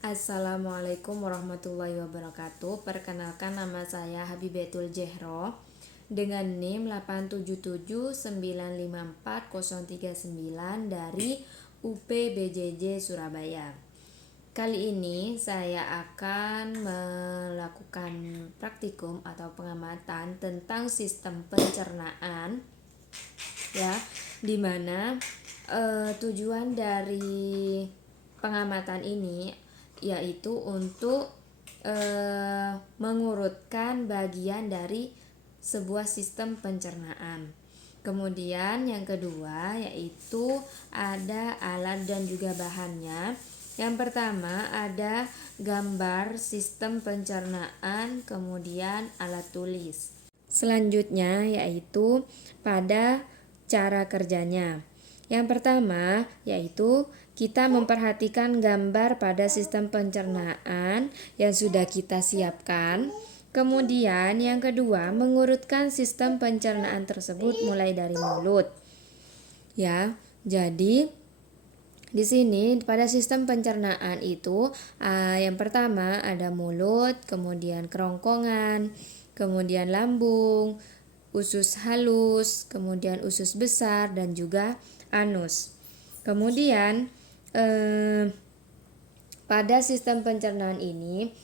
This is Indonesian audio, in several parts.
Assalamualaikum warahmatullahi wabarakatuh. Perkenalkan, nama saya Habibatul Jehro dengan NIM 877954039 dari UPBJJ Surabaya. Kali ini saya akan melakukan praktikum atau pengamatan tentang sistem pencernaan, ya, dimana tujuan dari pengamatan ini yaitu untuk mengurutkan bagian dari sebuah sistem pencernaan. Kemudian yang kedua yaitu ada alat dan juga bahannya. Yang pertama ada gambar sistem pencernaan, kemudian alat tulis. Selanjutnya yaitu pada cara kerjanya. Yang pertama yaitu kita memperhatikan gambar pada sistem pencernaan yang sudah kita siapkan. Kemudian yang kedua mengurutkan sistem pencernaan tersebut mulai dari mulut. Ya, jadi di sini pada sistem pencernaan itu yang pertama ada mulut, kemudian kerongkongan, kemudian lambung, usus halus, kemudian usus besar dan juga anus. Kemudian pada sistem pencernaan ini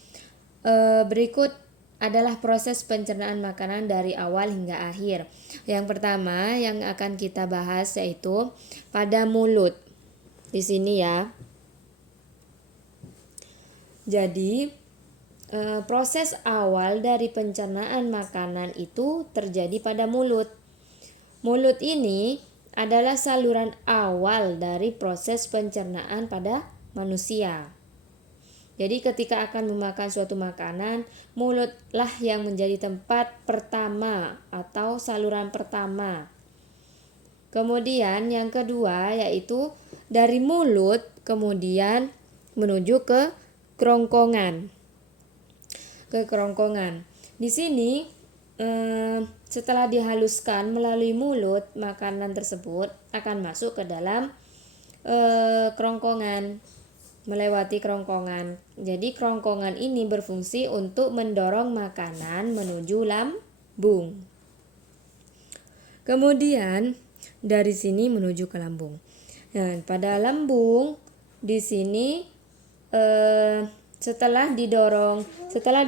berikut adalah proses pencernaan makanan dari awal hingga akhir. Yang pertama yang akan kita bahas yaitu pada mulut. Di sini ya. Jadi proses awal dari pencernaan makanan itu terjadi pada mulut. Mulut ini adalah saluran awal dari proses pencernaan pada manusia. Jadi ketika akan memakan suatu makanan, mulutlah yang menjadi tempat pertama atau saluran pertama. Kemudian yang kedua yaitu dari mulut kemudian menuju ke kerongkongan. Di sini setelah dihaluskan melalui mulut, makanan tersebut akan masuk ke dalam kerongkongan, melewati kerongkongan. Jadi kerongkongan ini berfungsi untuk mendorong makanan menuju lambung. Kemudian dari sini menuju ke lambung. Nah, pada lambung di sini setelah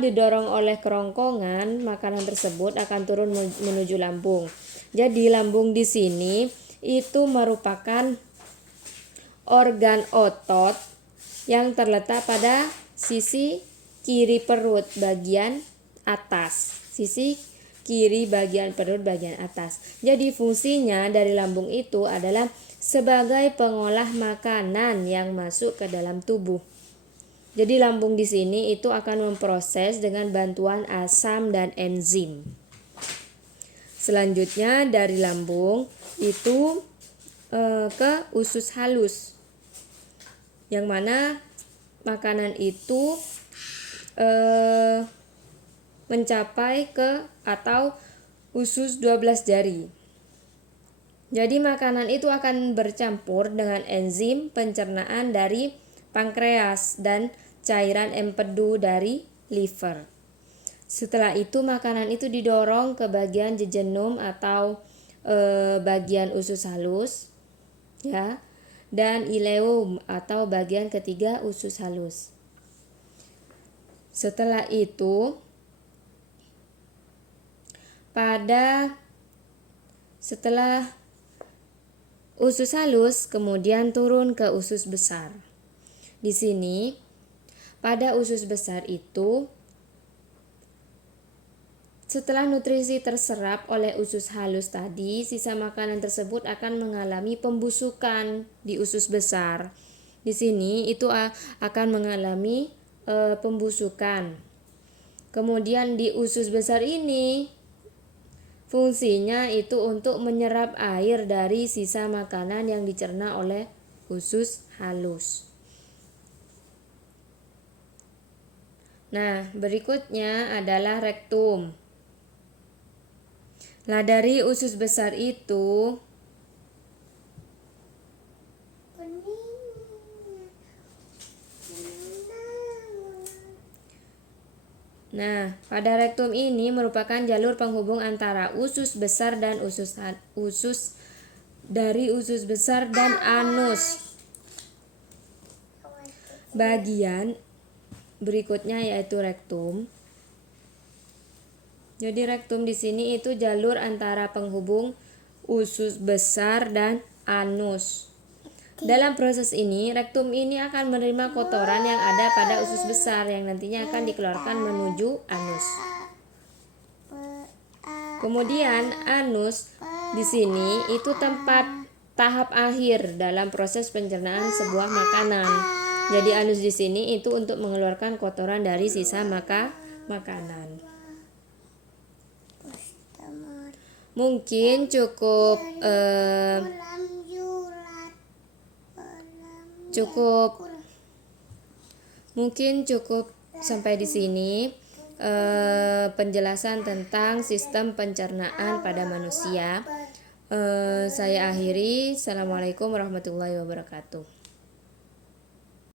didorong oleh kerongkongan, makanan tersebut akan turun menuju lambung. Jadi lambung di sini itu merupakan organ otot yang terletak pada sisi kiri perut bagian atas. Sisi kiri bagian perut bagian atas. Jadi fungsinya dari lambung itu adalah sebagai pengolah makanan yang masuk ke dalam tubuh. Jadi lambung di sini itu akan memproses dengan bantuan asam dan enzim. Selanjutnya dari lambung itu ke usus halus, yang mana makanan itu mencapai ke atau usus 12 jari. Jadi makanan itu akan bercampur dengan enzim pencernaan dari pankreas dan cairan empedu dari liver. Setelah itu makanan itu didorong ke bagian jejunum atau bagian usus halus, ya, dan ileum atau bagian ketiga usus halus. Setelah itu setelah usus halus kemudian turun ke usus besar. Di sini pada usus besar itu setelah nutrisi terserap oleh usus halus tadi, sisa makanan tersebut akan mengalami pembusukan di usus besar. Di sini itu akan mengalami pembusukan. Kemudian di usus besar ini fungsinya itu untuk menyerap air dari sisa makanan yang dicerna oleh usus halus. Nah, berikutnya adalah rektum. Nah, dari usus besar itu Nah, pada rektum ini merupakan jalur penghubung antara usus besar dan usus besar dan anus. Bagian berikutnya yaitu rektum. Jadi rektum di sini itu jalur antara penghubung usus besar dan anus. Dalam proses ini, rektum ini akan menerima kotoran yang ada pada usus besar yang nantinya akan dikeluarkan menuju anus. Kemudian anus di sini itu tempat tahap akhir dalam proses pencernaan sebuah makanan. Jadi anus di sini itu untuk mengeluarkan kotoran dari sisa makanan. Mungkin cukup sampai di sini penjelasan tentang sistem pencernaan pada manusia. Saya akhiri. Assalamualaikum warahmatullahi wabarakatuh.